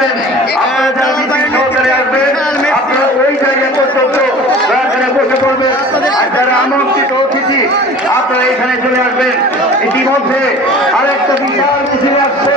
করবেন। আপনারা যারা মিছিল সহকারে আসবেন আপনারা ওই জায়গায় পর্যন্ত করে বসে পড়বেন। আর যারা আমন্ত্রিত অতিথি আপনারা এখানে চলে আসবেন। ইতিমধ্যে আরেকটা বিশাল মিছিল আসছে।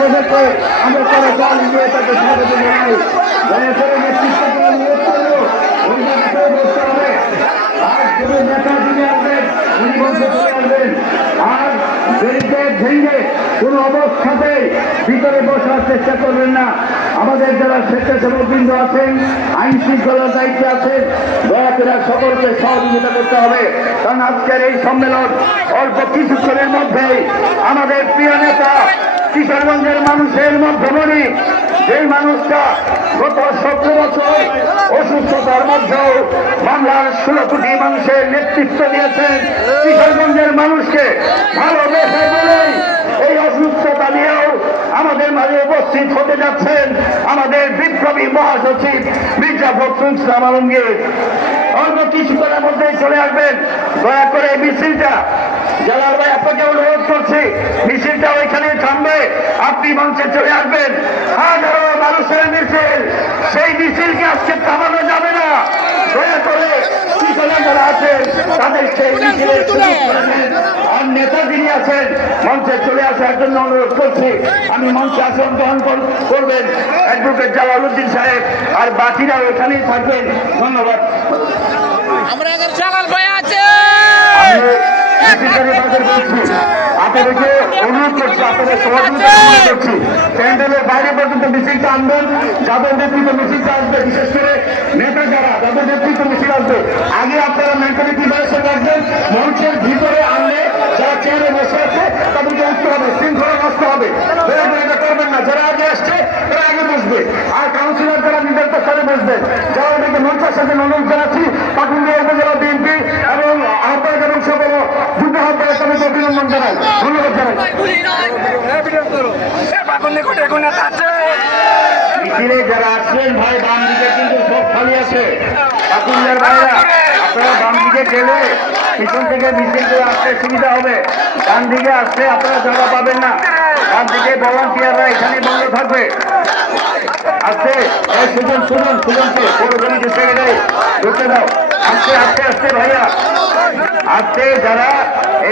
হয়েছে আমরা তারা দল নিয়ে তাকে করে বসার চেষ্টা করবেন না। আমাদের যারা স্বেচ্ছাসেবক বৃন্দ আছেন, আইন শৃঙ্খলার দায়িত্বে আছেন, দয়া করে সকলকে সহযোগিতা করতে হবে। কারণ আজকের এই সম্মেলন অল্প কিছুক্ষণের মধ্যেই আমাদের প্রিয় নেতা কিশোরগঞ্জের মানুষের মধ্যমণি, যেই মানুষটা গত সতেরো বছর অসুস্থতার মধ্যেও বাংলার ষোলো কোটি মানুষের নেতৃত্ব দিয়েছেন। কিশোরগঞ্জের মানুষকে ভালোবেসে বলেই এই অসুস্থতা নিয়েও আমাদের মাঝে উপস্থিত হতে যাচ্ছেন আমাদের বিপ্লবী মহাসচিব মির্জা ফখরুল ইসলাম আলমগীর। অল্প কিছুক্ষণের মধ্যেই চলে আসবেন। দয়া করে এই মিছিলটা জালাল ভাই আপনাকে অনুরোধ করছি মিছিলটা ওইখানে থামবে আপনি মঞ্চে চলে আসবেন। হাজারো মানুষের মিছিল। সেই মিছিলকে আজকে থামানো যাবে না। দয়া করে পিছনে যারা আছেন তাদের সেই মিছিলের করে দিন। আর নেতা যিনি আছেন মঞ্চে চলে আসার জন্য অনুরোধ করছি। আমি মঞ্চে আসন গ্রহণ কর- করবেন অ্যাডভোকেট জালালউদ্দিন সাহেব। আর বাকিরা ওখানেই থাকবেন। ধন্যবাদ। জালাল ভাই আছে আমি রেখে অনুরোধ করছি আপনাদের সহযোগিতা করছি। প্যান্ডেলের বাইরে পর্যন্ত মিছিলটা আনবেন, যাদের নেতৃত্ব মিছিলটা আসবে, বিশেষ করে নেতা যারা, যাদের নেতৃত্ব মিছিল আসবে, আগে আপনারা মেন্টালিটি ব্যবস্থা রাখবেন মঞ্চের ভিতরে আনলে যারা চেয়ারে বসে আছে তাদেরকে উঠতে হবে শৃঙ্খলা নষ্ট হবে দয়া করে এটা করবেন না যারা আগে আসছে তারা আগে বসবে আর কাউন্সিলর যারা নির্ধারিত স্থানে বসবেন যারা ওদেরকে মঞ্চের সাথে অনুরোধ জানাচ্ছি পাকুন্দিয়া উপজেলা বিএনপি এবং আহ্বায়ক এবং সকল যুদ্ধ আহ্বায়ক তাদেরকে অভিনন্দন জানাই ধন্যবাদ জানাই মিছিলে যারা আসছেন ভাই, বাম দিকে কিন্তু সব খালি আছে। আপনারা বাম দিকে গেলে পিছন থেকে মিছিল করে আসতে সুবিধা হবে। ডান দিকে আসতে আপনারা জায়গা পাবেন না। ডান দিকে ভলান্টিয়াররা এখানে বন্ধ থাকবে। আসতে, এই সুজন সুজন, সুজনকে পৌরসমিতি সেক্রেটারি ঢুকতে দাও। আস্তে আস্তে আস্তে ভাইয়া। আস্তে যারা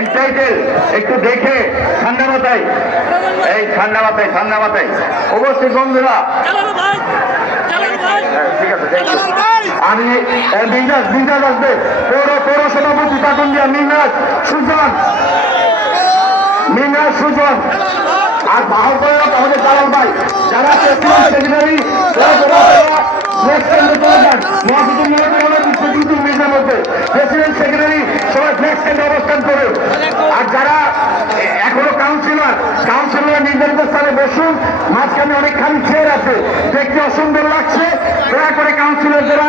এনটাইটেল একটু দেখে ঠান্ডা মাথায়। এই ঠান্ডা মাথায় ঠান্ডা মাথায়। অবশ্যই বন্ধুরা। হ্যাঁ, ঠিক আছে আমি বিজনেস বিজনেস আসবে। পৌর পৌর সভাপতি পাকুন্দিয়া মিনাজ সুজন। মিনাজ সুজন। আর বাহক আমাদের কালাম ভাই। যারা প্রেসিডেন্ট সেক্রেটারি প্রেসিডেন্ট সেক্রেটারি সবাই ফ্লেক্স অবস্থান করে আর যারা এ- এখনও কাউন্সিলর কাউন্সিলর নির্ধারিত স্থানে বসুন মাঝখানে অনেক খালি চেয়ার আছে। দেখতে অসুন্দর লাগছে। দয়া করে কাউন্সিলর যারা